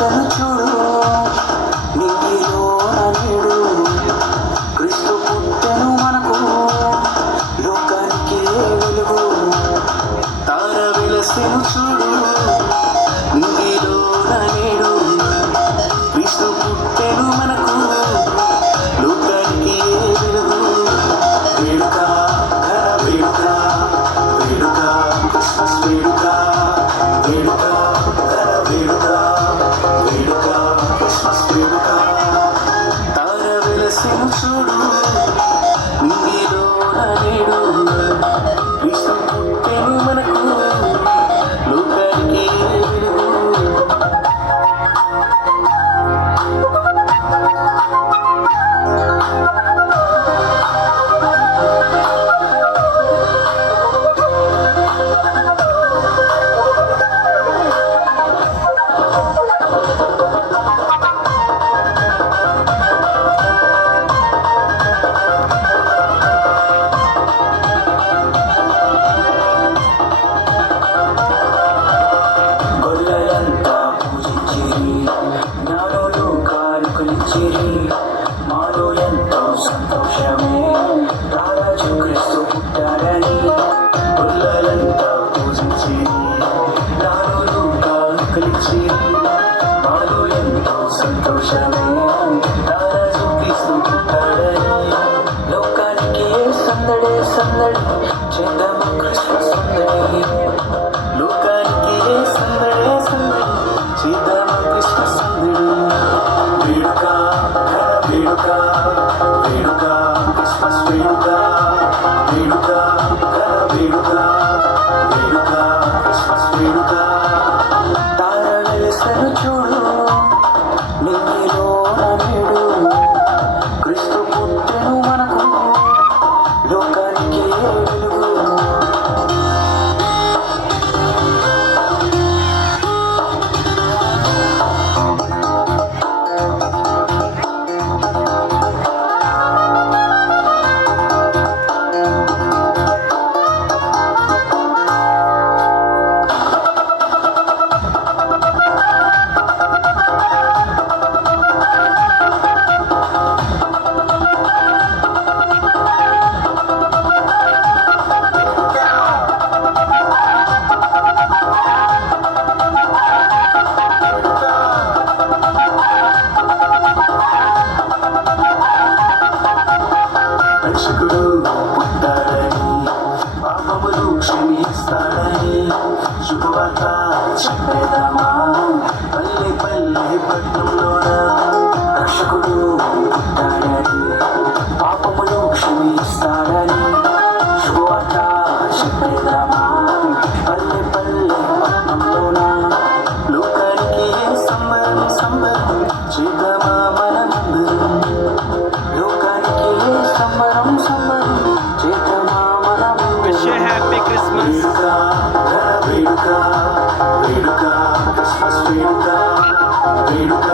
వెలసను చూడు నీలో నేడు క్రీస్తు పుట్టెను మనకు లోకానికి వెలుగు తార వెలసను చూడు నీలో నేడు క్రీస్తు పుట్టెను మనకు లోకానికి వెలుగు వేడుక ఘన వేడుక వేడుక క్రిస్మస్ వేడుక వేడుక ఘన వేడుక వేడుక క్రిస్మస్ వేడుక తార వెలసెను చూడు నీలో నేడు క్రీస్తు పుట్టెను మనకు లోకానికి వెలుగు మాలో ఎంతో సంతోషమే రారాజు క్రీస్తు పుట్టాడని గొల్లలంతా పూజించి నాలో కలిసి మాలో ఎంతో సంతోషమే రారాజు క్రీస్తు పుట్టాడని లోకానికి సందడే సందడి చేద్దాము క్రిస్మస్ సందడి లోకానికి సందడే సందడి చేద్దాము క్రిస్మస్ సందడి వేడుక వేడుక వేడుక క్రిస్మస్ వేడుక వేడుక వేడుక వేడుక క్రిస్మస్ వేడుక తార వెలసను చూడు నీలో నేడు క్రీస్తు పుట్టెను మనకు లోకానికి వెలుగు రక్షకుడు పుట్టాడని పాపములు క్షమిస్తాడని శుభవార్త చెప్పేదామా పల్లె పల్లె పట్టణంలోన రక్షకుడు పుట్టాడని పాపములు క్షమిస్తాడని శుభవార్త చెప్పేదామా పల్లె పల్లె పట్టణంలోన లోకానికి సంబరం సంబరం చేద్దామా మనమందరం లోకానికి సంబరం సంబరం చేద్దామా మనమందరం హ్యాపీ క్రిస్మస్ వేడుక ఘన వేడుక వేడుక క్రిస్మస్ వేడుక వేడుక